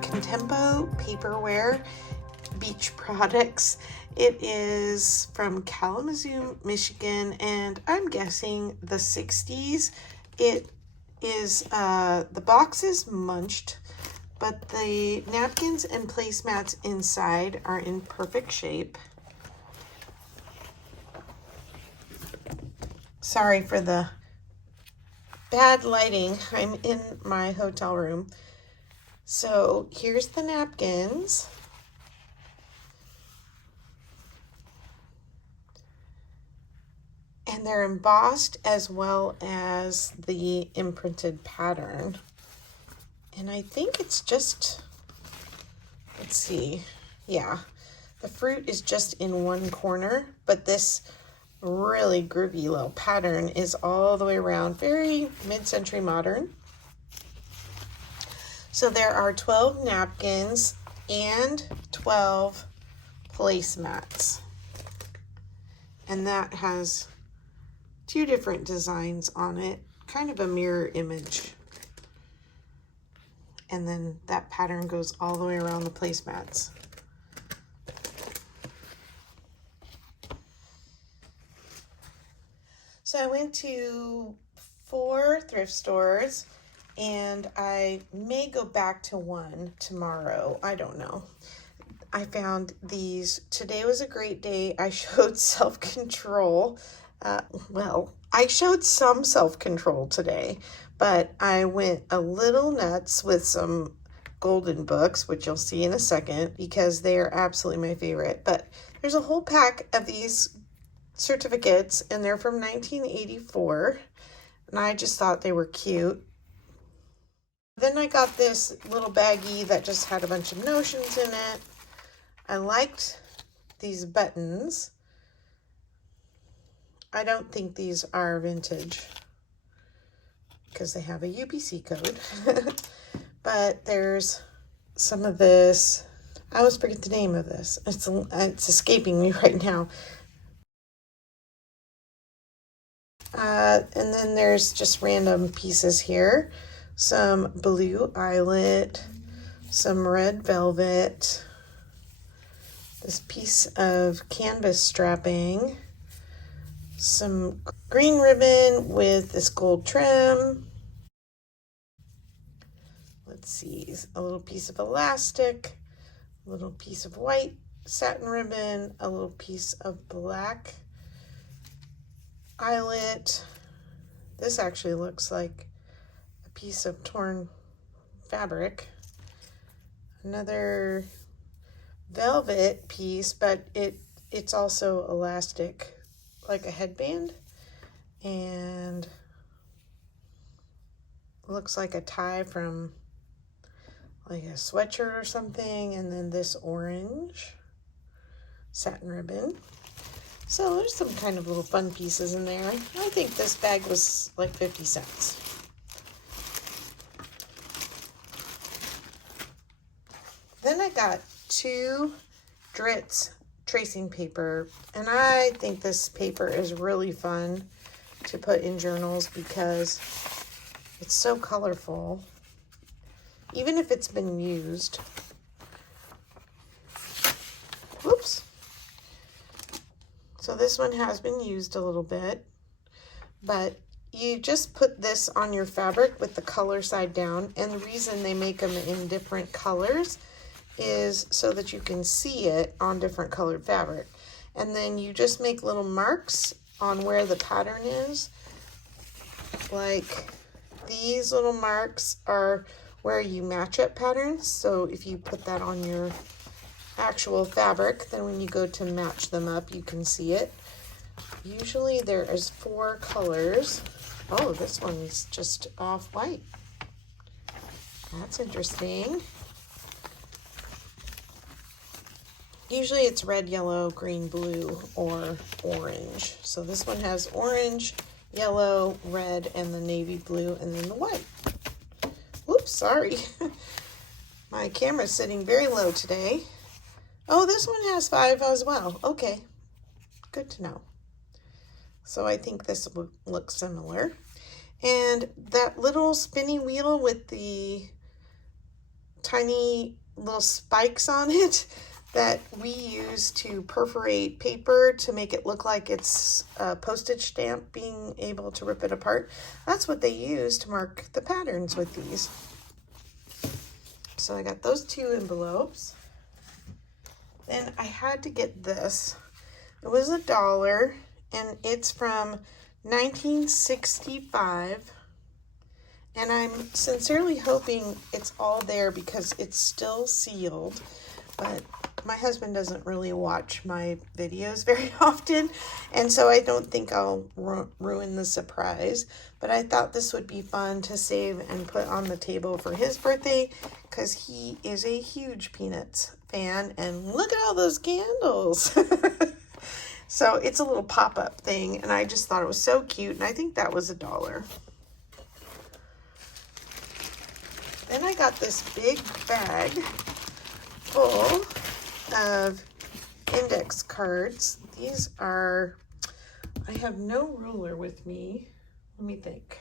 Contempo Paperware Beach Products. It is from Kalamazoo, Michigan, and I'm guessing the 60s. It is, the box is munched, but the napkins and placemats inside are in perfect shape. Sorry for the bad lighting. I'm in my hotel room. So here's the napkins. And they're embossed as well as the imprinted pattern. And I think it's just, let's see, yeah, the fruit is just in one corner, but this really groovy little pattern is all the way around, very mid-century modern. So there are 12 napkins and 12 placemats. And that has two different designs on it, kind of a mirror image. And then that pattern goes all the way around the placemats. So I went to 4 thrift stores, and I may go back to one tomorrow. I don't know. I found these. Today was a great day. I showed self-control. Well, I showed some self-control today, but I went a little nuts with some golden books, which you'll see in a second, because they are absolutely my favorite. But there's a whole pack of these certificates, and they're from 1984, and I just thought they were cute. Then I got this little baggie that just had a bunch of notions in it. I liked these buttons. I don't think these are vintage because they have a UPC code. But there's some of this. I always forget the name of this. It's escaping me right now. And then there's just random pieces here. Some blue eyelet, some red velvet, this piece of canvas strapping, some green ribbon with this gold trim. Let's see, a little piece of elastic, a little piece of white satin ribbon, a little piece of black eyelet. This actually looks like a piece of torn fabric. Another velvet piece, but it's also elastic, like a headband, and looks like a tie from like a sweatshirt or something. And then this orange satin ribbon. So there's some kind of little fun pieces in there. I think this bag was like 50 cents. Then I got 2 Dritz tracing paper, and I think this paper is really fun to put in journals because it's so colorful, even if it's been used. Whoops. So this one has been used a little bit, but you just put this on your fabric with the color side down, and the reason they make them in different colors is so that you can see it on different colored fabric. And then you just make little marks on where the pattern is. Like these little marks are where you match up patterns. So if you put that on your actual fabric, then when you go to match them up, you can see it. Usually there is 4 colors. Oh, this one's just off-white. That's interesting. Usually it's red, yellow, green, blue, or orange. So this one has orange, yellow, red, and the navy blue, and then the white. Whoops, sorry. My camera's sitting very low today. Oh, this one has 5 as well. Okay, good to know. So I think this will look similar. And that little spinny wheel with the tiny little spikes on it that we use to perforate paper to make it look like it's a postage stamp being able to rip it apart. That's what they use to mark the patterns with these. So I got those 2 envelopes. Then I had to get this. It was $1 and it's from 1965. And I'm sincerely hoping it's all there because it's still sealed. But my husband doesn't really watch my videos very often, and so I don't think I'll ruin the surprise. But I thought this would be fun to save and put on the table for his birthday because he is a huge Peanuts fan. And look at all those candles. So it's a little pop-up thing, and I just thought it was so cute, and I think that was $1. Then I got this big bag full of index cards. These are, I have no ruler with me. Let me think.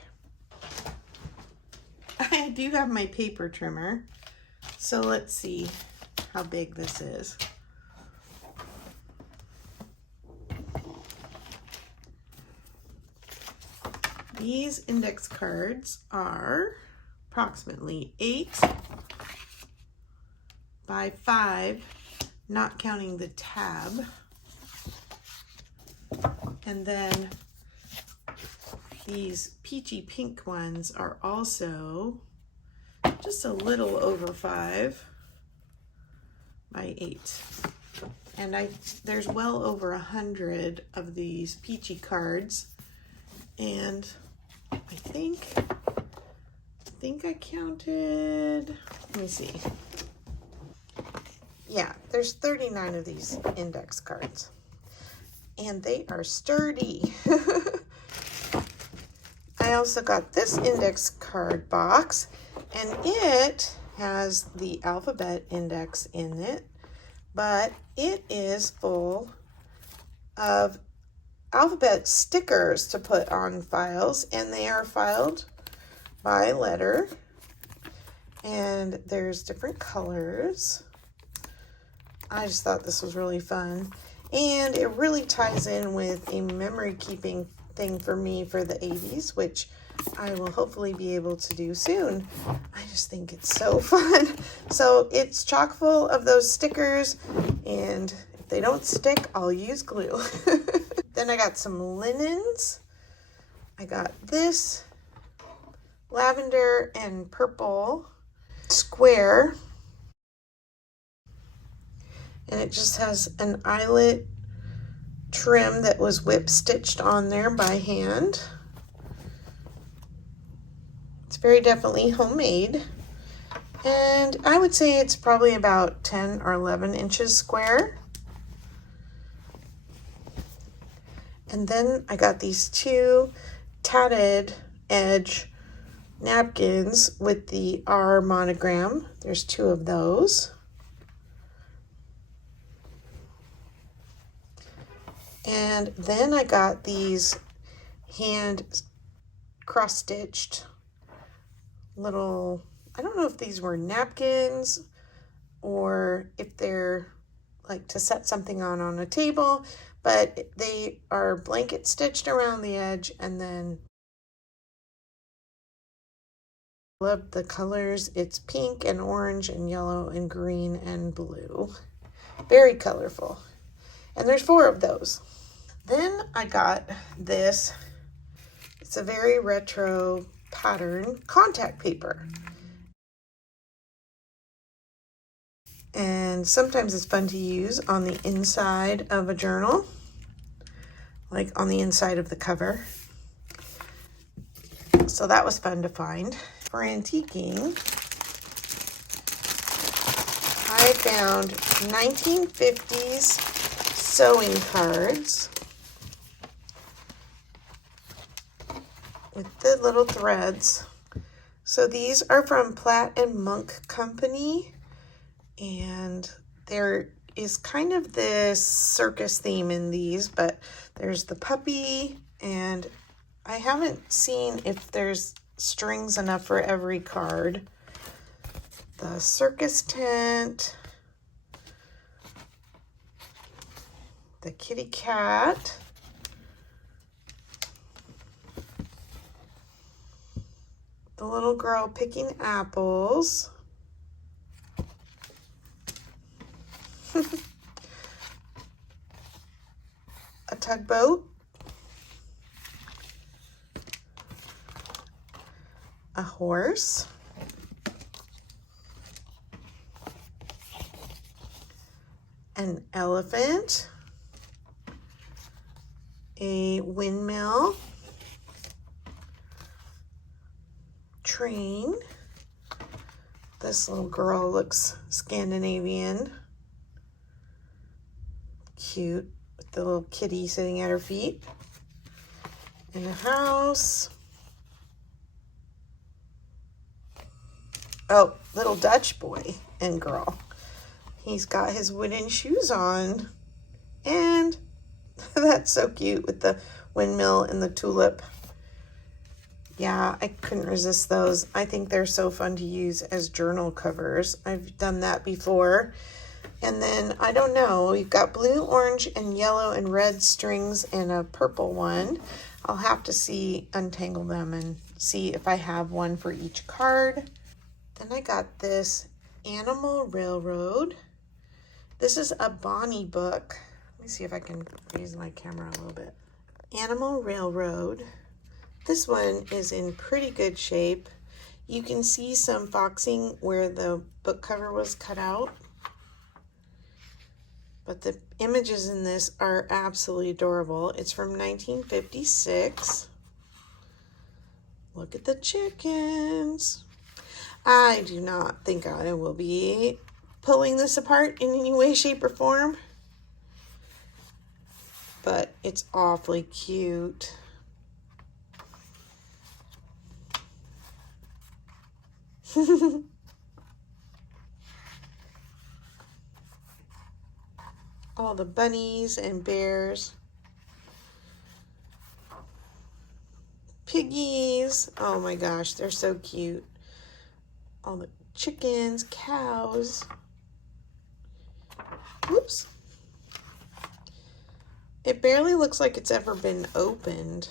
I do have my paper trimmer. So let's see how big this is. These index cards are approximately 8 by 5, not counting the tab. And then these peachy pink ones are also just a little over 5 by 8. And there's well over 100 of these peachy cards. And I think I counted, let me see. Yeah, there's 39 of these index cards. And they are sturdy. I also got this index card box, and it has the alphabet index in it, but it is full of alphabet stickers to put on files, and they are filed by letter, and there's different colors. I just thought this was really fun, and it really ties in with a memory keeping thing for me for the 80s, which I will hopefully be able to do soon. I just think it's so fun. So it's chock full of those stickers, and if they don't stick, I'll use glue. Then I got some linens. I got this lavender and purple square, and it just has an eyelet trim that was whip stitched on there by hand. It's very definitely homemade, and I would say it's probably about 10 or 11 inches square. And then I got these 2 tatted edge napkins with the R monogram. There's 2 of those. And then I got these hand cross-stitched little, I don't know if these were napkins or if they're like to set something on a table, but they are blanket stitched around the edge. And then I love the colors. It's pink and orange and yellow and green and blue. Very colorful. And there's 4 of those. Then I got this. It's a very retro pattern contact paper. And sometimes it's fun to use on the inside of a journal, like on the inside of the cover. So that was fun to find. For antiquing, I found 1950s sewing cards with the little threads. So these are from Platt and Monk Company, and there is kind of this circus theme in these, but there's the puppy, and I haven't seen if there's strings enough for every card. the circus tent, the kitty cat, the little girl picking apples, a tugboat, a horse, an elephant, a windmill, train. This little girl looks Scandinavian. Cute, with the little kitty sitting at her feet. And a house. Oh, little Dutch boy and girl. He's got his wooden shoes on. And that's so cute with the windmill and the tulip. Yeah, I couldn't resist those. I think they're so fun to use as journal covers. I've done that before. And then, I don't know, we've got blue, orange, and yellow and red strings and a purple one. I'll have to untangle them and see if I have one for each card. Then I got this Animal Railroad. This is a Bonnie book. Let me see if I can raise my camera a little bit. Animal Railroad. This one is in pretty good shape. You can see some foxing where the book cover was cut out. But the images in this are absolutely adorable. It's from 1956. Look at the chickens. I do not think I will be pulling this apart in any way, shape, or form. But it's awfully cute. All the bunnies and bears. Piggies. Oh my gosh, they're so cute. All the chickens, cows. Whoops. It barely looks like it's ever been opened.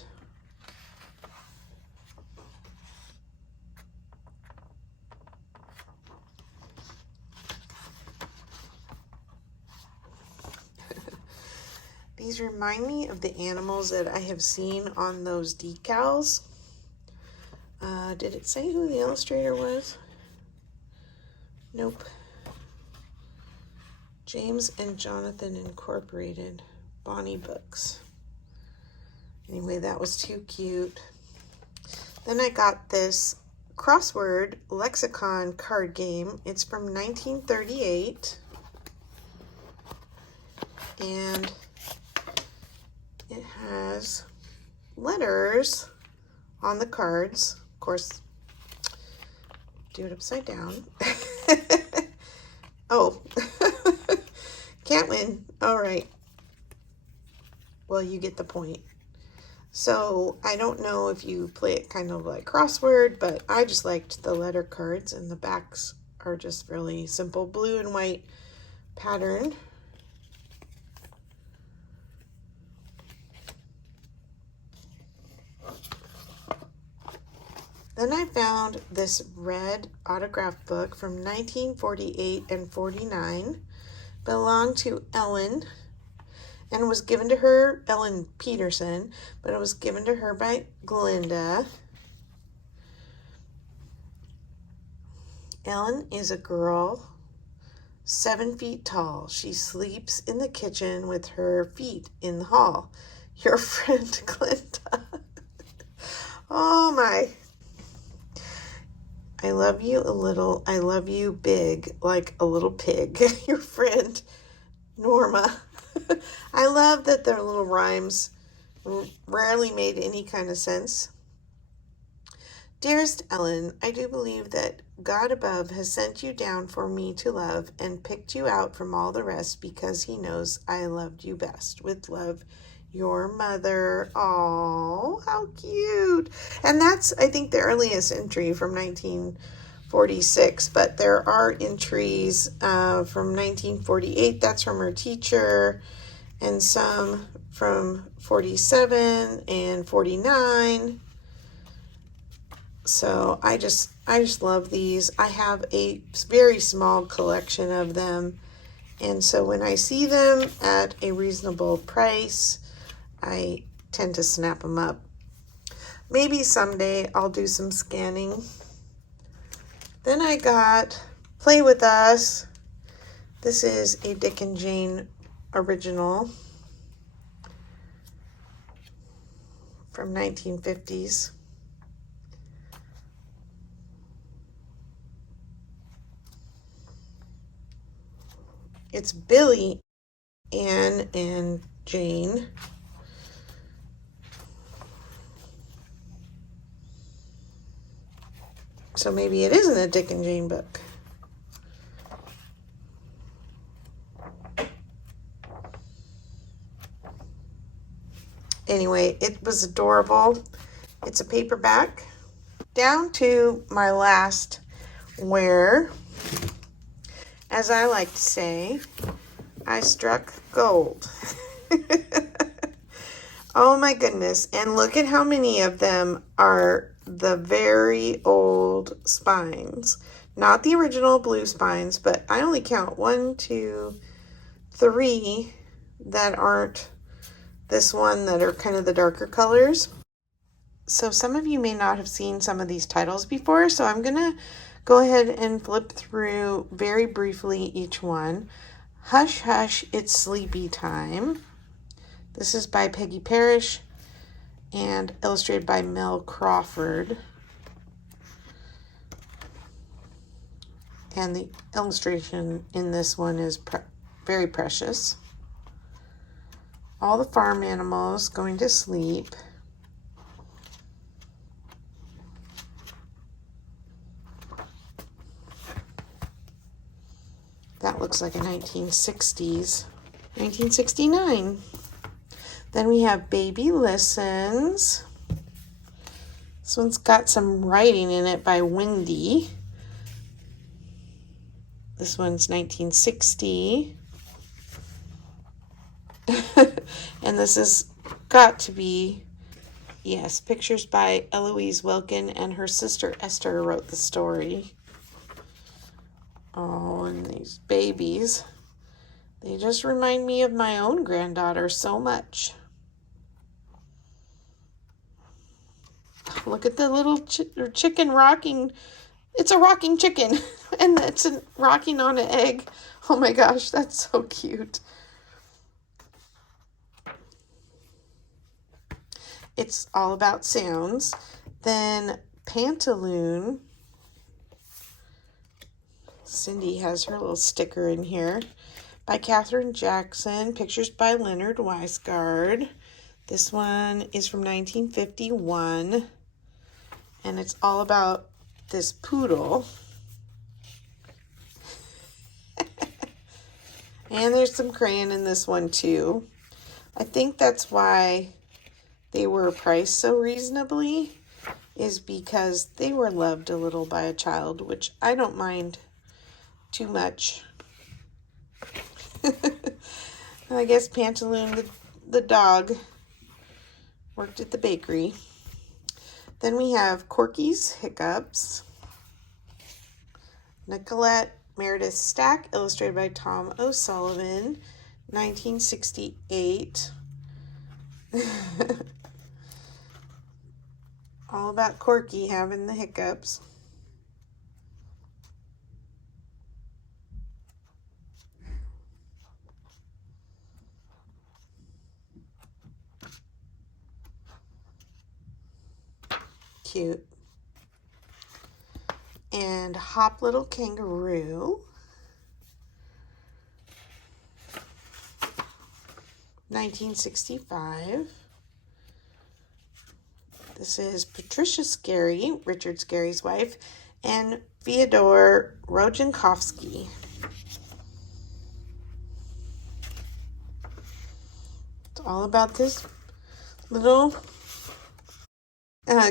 These remind me of the animals that I have seen on those decals. Did it say who the illustrator was? Nope. James and Jonathan Incorporated, Bonnie Books. Anyway, that was too cute. Then I got this crossword lexicon card game. It's from 1938. And it has letters on the cards. Of course, do it upside down. Oh, can't win. All right. Well, you get the point. So I don't know if you play it kind of like crossword, but I just liked the letter cards, and the backs are just really simple blue and white pattern. Then I found this red autograph book from 1948 and 49. Belonged to Ellen and was given to her, Ellen Peterson, but it was given to her by Glinda. Ellen is a girl, 7 feet tall. She sleeps in the kitchen with her feet in the hall. Your friend Glinda. Oh my. I love you a little, I love you big, like a little pig. Your friend, Norma. I love that their little rhymes rarely made any kind of sense. Dearest Ellen, I do believe that God above has sent you down for me to love and picked you out from all the rest because he knows I loved you best. With love, your mother. Oh, how cute. And that's, I think, the earliest entry from 1949 46, but there are entries from 1948. That's from her teacher, and some from 47 and 49. So I just love these. I have a very small collection of them, and so when I see them at a reasonable price, I tend to snap them up. Maybe someday I'll do some scanning. Then I got Play With Us. This is a Dick and Jane original from 1950s. It's Billy, Anne, and Jane. So maybe it isn't a Dick and Jane book. Anyway, it was adorable. It's a paperback. Down to my last where, as I like to say, I struck gold. Oh my goodness. And look at how many of them are the very old spines. Not the original blue spines, but I only count 1, 2, 3 that aren't this one, that are kind of the darker colors. So some of you may not have seen some of these titles before, so I'm going to go ahead and flip through very briefly each one. Hush, Hush, It's Sleepy Time. This is by Peggy Parrish and illustrated by Mel Crawford. And the illustration in this one is very precious. All the farm animals going to sleep. That looks like a 1960s. 1969. Then we have Baby Listens. This one's got some writing in it by Wendy. This one's 1960. And this has got to be, yes, pictures by Eloise Wilkin, and her sister Esther wrote the story. Oh, and these babies. They just remind me of my own granddaughter so much. Look at the little chicken rocking. It's a rocking chicken, and it's rocking on an egg. Oh my gosh, that's so cute. It's all about sounds. Then Pantaloon. Cindy has her little sticker in here. By Katherine Jackson. Pictures by Leonard Weisgard. This one is from 1951. And it's all about this poodle. And there's some crayon in this one too. I think that's why they were priced so reasonably, is because they were loved a little by a child, which I don't mind too much. I guess Pantaloon, the dog, worked at the bakery. Then we have Corky's Hiccups. Nicolette Meredith Stack, illustrated by Tom O'Sullivan, 1968. All about Corky having the hiccups. Cute. And Hop Little Kangaroo. 1965. This is Patricia Scarry, Richard Scarry's wife, and Fyodor Rojankovsky. It's all about this little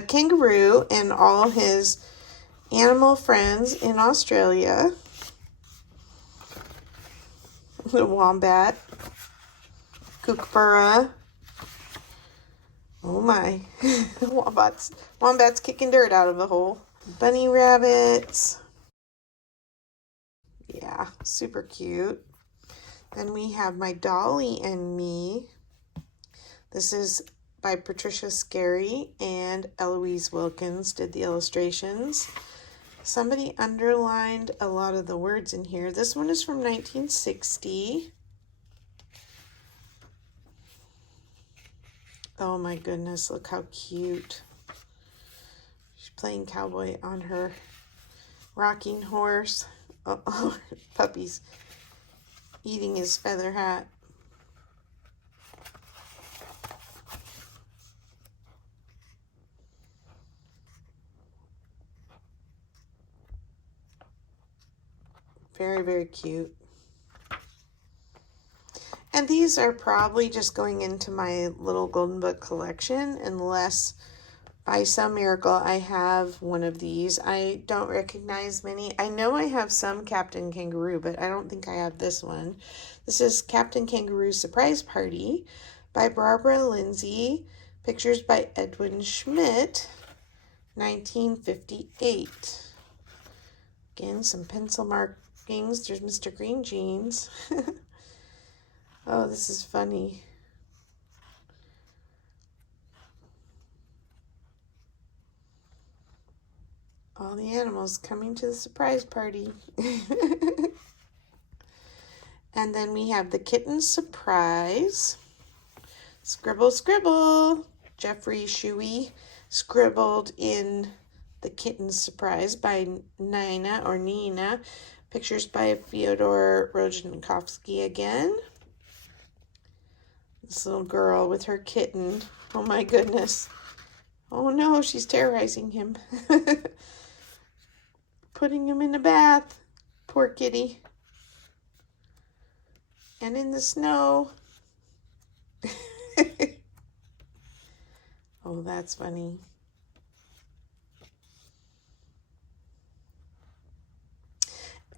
kangaroo and all his animal friends in Australia. The wombat, kookaburra. Oh my, wombats kicking dirt out of a hole. Bunny rabbits. Yeah, super cute. Then we have My Dolly and Me. This is by Patricia Scarry and Eloise Wilkins did the illustrations. Somebody underlined a lot of the words in here. This one is from 1960. Oh my goodness, look how cute. She's playing cowboy on her rocking horse. Oh, puppy's eating his feather hat. Very, very cute. And these are probably just going into my little golden book collection unless by some miracle I have one of these. I don't recognize many. I know I have some Captain Kangaroo, but I don't think I have this one. This is Captain Kangaroo Surprise Party by Barbara Lindsay. Pictures by Edwin Schmidt, 1958. Again, some pencil markings. There's Mr. Green Jeans. Oh, this is funny. All the animals coming to the surprise party. And then we have The Kitten's Surprise. Scribble, scribble. Jeffrey Shuey scribbled in The Kitten's Surprise by Nina. Pictures by Fyodor Rozhnikovsky again. This little girl with her kitten. Oh my goodness. Oh no, she's terrorizing him. Putting him in a bath. Poor kitty. And in the snow. Oh, that's funny.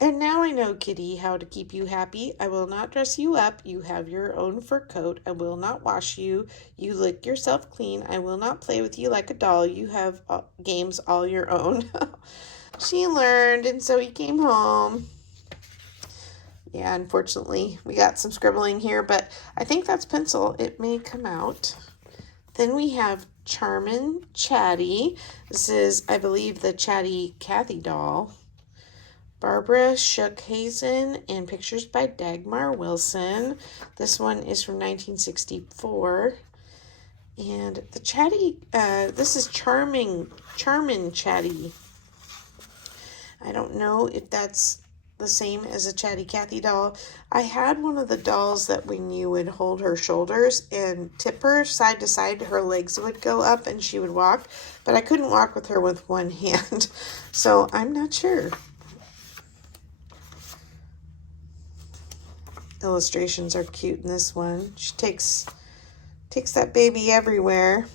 And now I know, kitty, how to keep you happy. I will not dress you up. You have your own fur coat. I will not wash you. You lick yourself clean. I will not play with you like a doll. You have games all your own. She learned, and so he came home. Yeah, unfortunately, we got some scribbling here, but I think that's pencil. It may come out. Then we have Charmin Chatty. This is, I believe, the Chatty Cathy doll. Barbara Shookhazen and pictures by Dagmar Wilson. This one is from 1964. And the Chatty, this is Charmin Chatty. I don't know if that's the same as a Chatty Cathy doll. I had one of the dolls that when you would hold her shoulders and tip her side to side, her legs would go up and she would walk, but I couldn't walk with her with one hand. So I'm not sure. Illustrations are cute in this one. She takes that baby everywhere.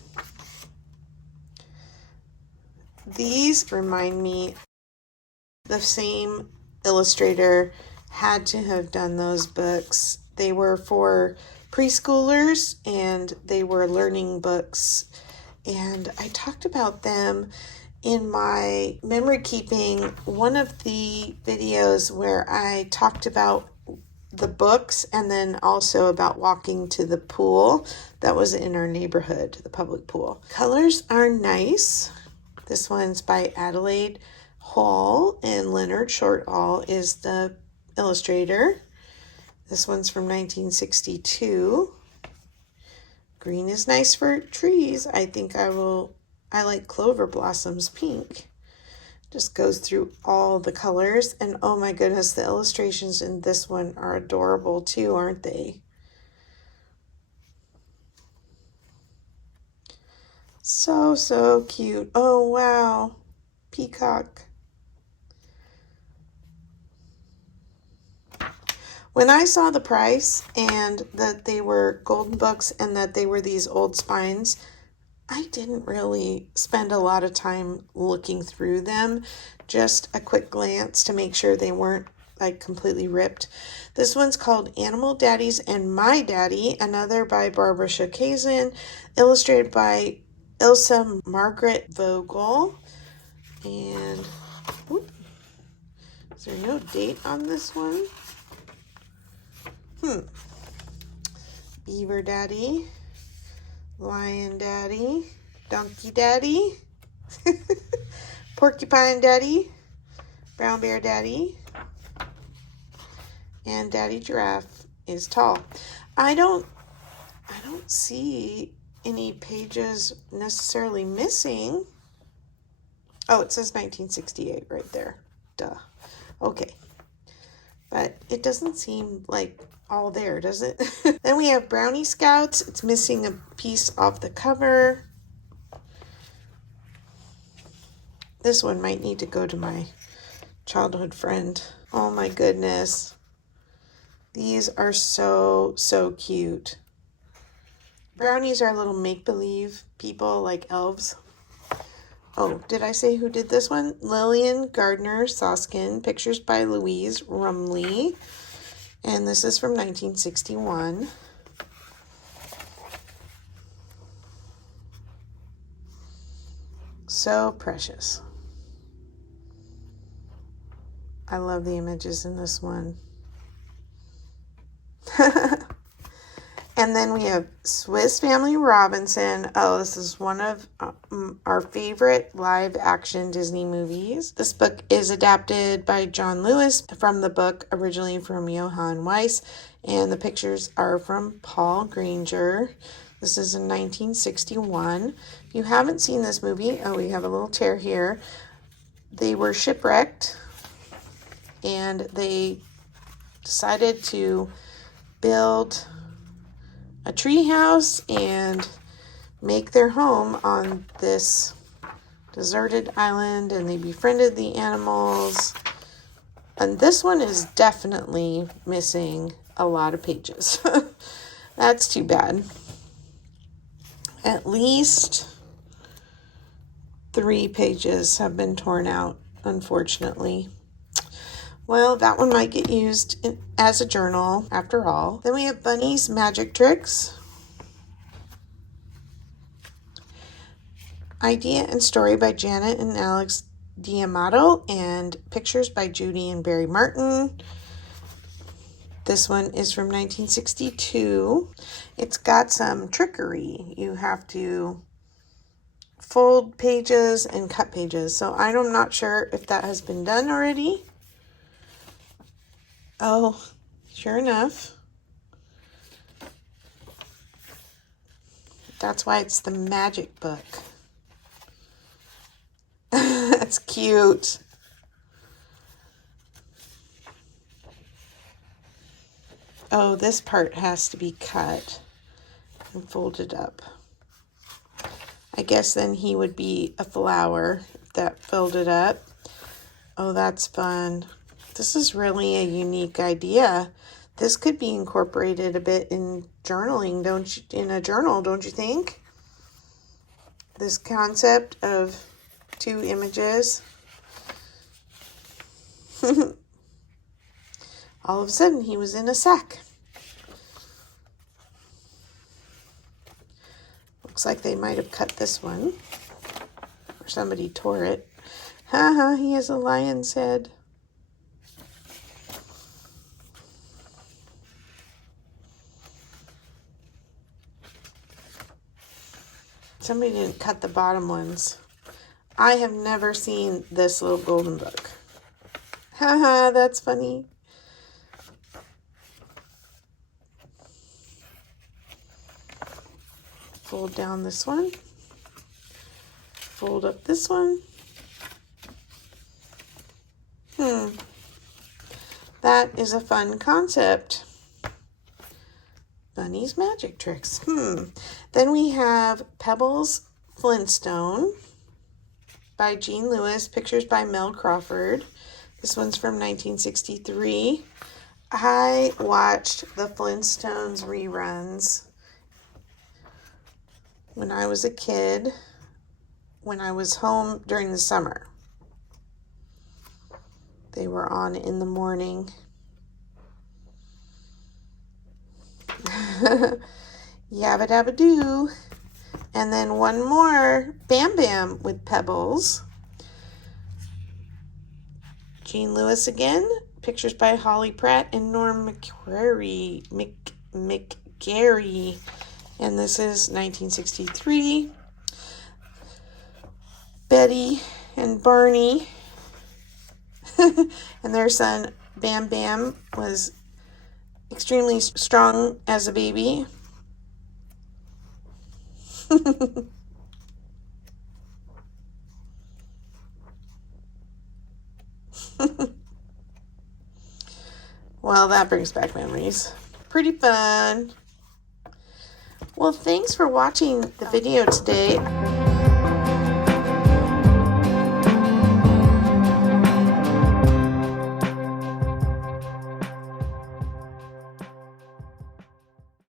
These remind me, the same illustrator had to have done those books. They were for preschoolers and they were learning books. And I talked about them in my memory keeping, one of the videos where I talked about the books and then also about walking to the pool that was in our neighborhood, the public pool. Colors are nice. This one's by Adelaide Hall and Leonard Shortall is the illustrator. This one's from 1962. Green is nice for trees. I think I like Clover Blossoms pink. Just goes through all the colors. And oh my goodness, the illustrations in this one are adorable too, aren't they? So, so cute. Oh, wow. Peacock. When I saw the price and that they were golden books and that they were these old spines, I didn't really spend a lot of time looking through them just a quick glance to make sure they weren't like completely ripped. This one's called Animal Daddies and My Daddy, another by Barbara Shokazin, illustrated by Ilsa Margaret Vogel. And whoop, is there no date on this one? Beaver Daddy, Lion Daddy, Donkey Daddy, Porcupine Daddy, Brown Bear Daddy, and Daddy Giraffe is tall. I don't see any pages necessarily missing. Oh, it says 1968 right there. Duh. Okay. But it doesn't seem like all there, does it? Then we have Brownie Scouts. It's missing a piece off the cover. This one might need to go to my childhood friend. Oh my goodness. These are so, so cute. Brownies are little make-believe people like elves. Oh, did I say who did this one? Lillian Gardner Soskin, pictures by Louise Rumley. And this is from 1961. So precious. I love the images in this one. And then we have Swiss Family Robinson. Oh, this is one of our favorite live action Disney movies. This book is adapted by John Lewis from the book originally from Johann Weiss. And the pictures are from Paul Granger. This is in 1961. If you haven't seen this movie, oh, we have a little tear here. They were shipwrecked and they decided to build a tree house and make their home on this deserted island, and they befriended the animals. And this one is definitely missing a lot of pages. That's too bad. At least 3 pages have been torn out, unfortunately. Well, that one might get used as a journal after all. Then we have Bunny's Magic Tricks. Idea and story by Janet and Alex D'Amato, and pictures by Judy and Barry Martin. This one is from 1962. It's got some trickery. You have to fold pages and cut pages. So I'm not sure if that has been done already. Oh, sure enough. That's why it's the magic book. That's cute. Oh, this part has to be cut and folded up. I guess then he would be a flower that folded up. Oh, that's fun. This is really a unique idea. This could be incorporated a bit in journaling, in a journal, don't you think? This concept of 2 images. All of a sudden, he was in a sack. Looks like they might have cut this one, or somebody tore it. Haha, he has a lion's head. Somebody didn't cut the bottom ones. I have never seen this little golden book. Haha, that's funny. Fold down this one. Fold up this one. That is a fun concept. Bunny's Magic Tricks. Then we have Pebbles Flintstone by Jean Lewis, pictures by Mel Crawford. This one's from 1963. I watched the Flintstones reruns when I was a kid, when I was home during the summer. they were on in the morning. Yabba dabba doo. And then one more Bam Bam with pebbles. Jean Lewis again. Pictures by Holly Pratt and Norm McGarry. And this is 1963. Betty and Barney and their son Bam Bam was extremely strong as a baby. Well, that brings back memories. Pretty fun. Well, thanks for watching the video today.